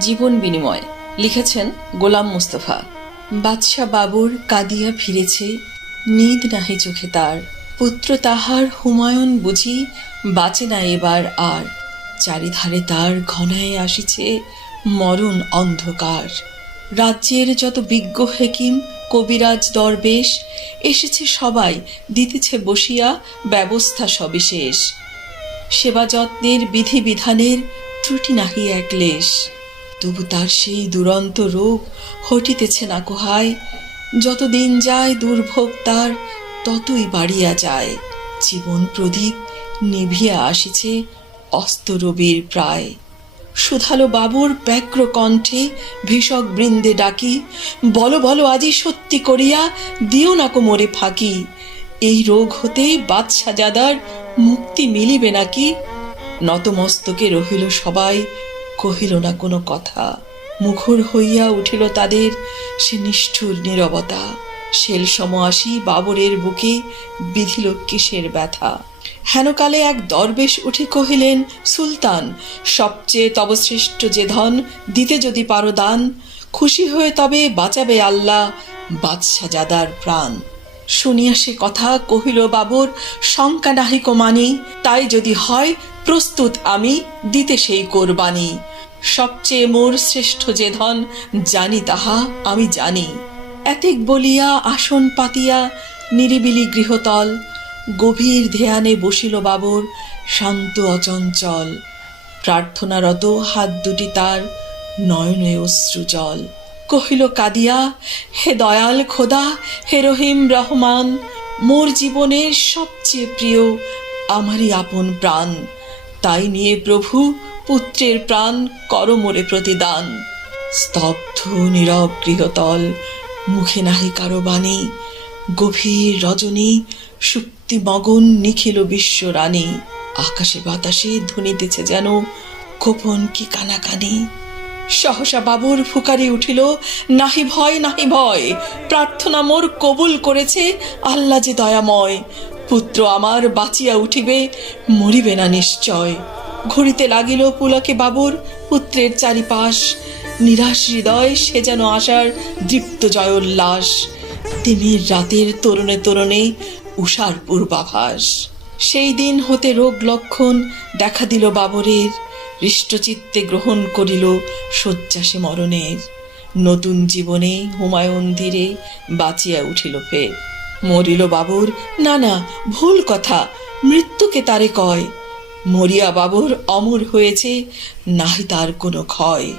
জীবন বিনিময় লিখেছেন গোলাম মুস্তফা। বাদশা বাবুর কাঁদিয়া ফিরেছে, নিদ নাহি চোখে তার। পুত্র তাহার হুমায়ুন বুঝি বাঁচে না এবার আর। চারিধারে তার ঘনায় আসিছে মরণ অন্ধকার। রাজ্যের যত বিজ্ঞ হেকিম কবিরাজ দরবেশ এসেছে সবাই, দিতেছে বসিয়া ব্যবস্থা সবিশেষ। সেবা যত্নের বিধি বিধানের ত্রুটি নাহি এক লেশ। তবু তার সেই দুরন্ত রোগ হটিতেছে না কোহায়। যত দিন যায় দুর্ভোগ তার ততই বাড়িয়া যায়। জীবন প্রদীপ নিভিয়া আসিছে অস্তরবির প্রায়। সুধালো বাবুর ব্যগ্র কণ্ঠে ভীষক বৃন্দে ডাকি, বলো বলো আজি সত্যি করিয়া, দিও না কো মোরে ফাঁকি। এই রোগ হতে বাদশাজাদার মুক্তি মিলিবে নাকি? নতমস্তকে রহিল সবাই, কহিল না কোনো কথা। মুখর হইয়া উঠিল তাদের সে নিষ্ঠুর নীরবতা। শেল সম আসি বাবরের বুকে বিধিল কিসের ব্যথা। হেনকালে এক দরবেশ উঠে কহিলেন, সুলতান, সবচেয়ে তব শ্রেষ্ঠ যে ধন, দিতে যদি পারো দান, খুশি হয়ে তবে বাঁচাবে আল্লাহ বাদশাজাদার প্রাণ। শুনিয়া সে কথা কহিল বাবর, শঙ্কা নাহি কো মানি, তাই যদি হয় প্রস্তুত আমি দিতে সেই কোরবানি। সবচেয়ে মোর শ্রেষ্ঠ যে ধন, জানি তাহা আমি জানি। এতেক বলিয়া আসন পাতিয়া নিরিবিলি গৃহতল, গভীর ধ্যানে বসিল বাবর শান্ত অচঞ্চল। প্রার্থনারত হাত দুটি তার নয়নে অশ্রু জল। কহিল কাঁদিয়া, হে দয়াল খোদা, হে রহিম রহমান, মোর জীবনের সবচেয়ে প্রিয় আমারই আপন প্রাণ। তাই নিয়ে প্রভু পুত্রের প্রাণ কর মোরে প্রতিদান। স্তব্ধ নীরব গৃহতল, মুখে নাহি কারো বাণী। গভীর রজনী সুপ্তি মগন নিখিল বিশ্বরানী। আকাশে বাতাসে ধ্বনিতেছে যেন গোপন কি কানাকানি। সহসা বাবুর ফুকারি উঠিল, নাহি ভয় নাহি ভয়, প্রার্থনা মোর কবুল করেছে আল্লাহ যে দয়াময়। পুত্র আমার বাঁচিয়া উঠিবে, মরিবে না নিশ্চয়। ঘুরিতে লাগিল পুলকে বাবুর পুত্রের চারিপাশ। নিরাশ হৃদয় সে যেন আশার দীপ্ত জয়োল্লাস। তিমির রাতের তরুণে তরুণে উষার পূর্বাভাস। সেই দিন হতে রোগ লক্ষণ দেখা দিল বাবরের। হৃষ্টচিত্তে গ্রহণ করিল শয্যা সে মরণের। নতুন জীবনে হুমায়ুন ধীরে বাঁচিয়া উঠিল ফের। মরিল বাবর, না না ভুল কথা, মৃত্যুকে তারে কয়। মরিয়া বাবর অমর হয়েছে, নাহি তার কোনো ক্ষয়।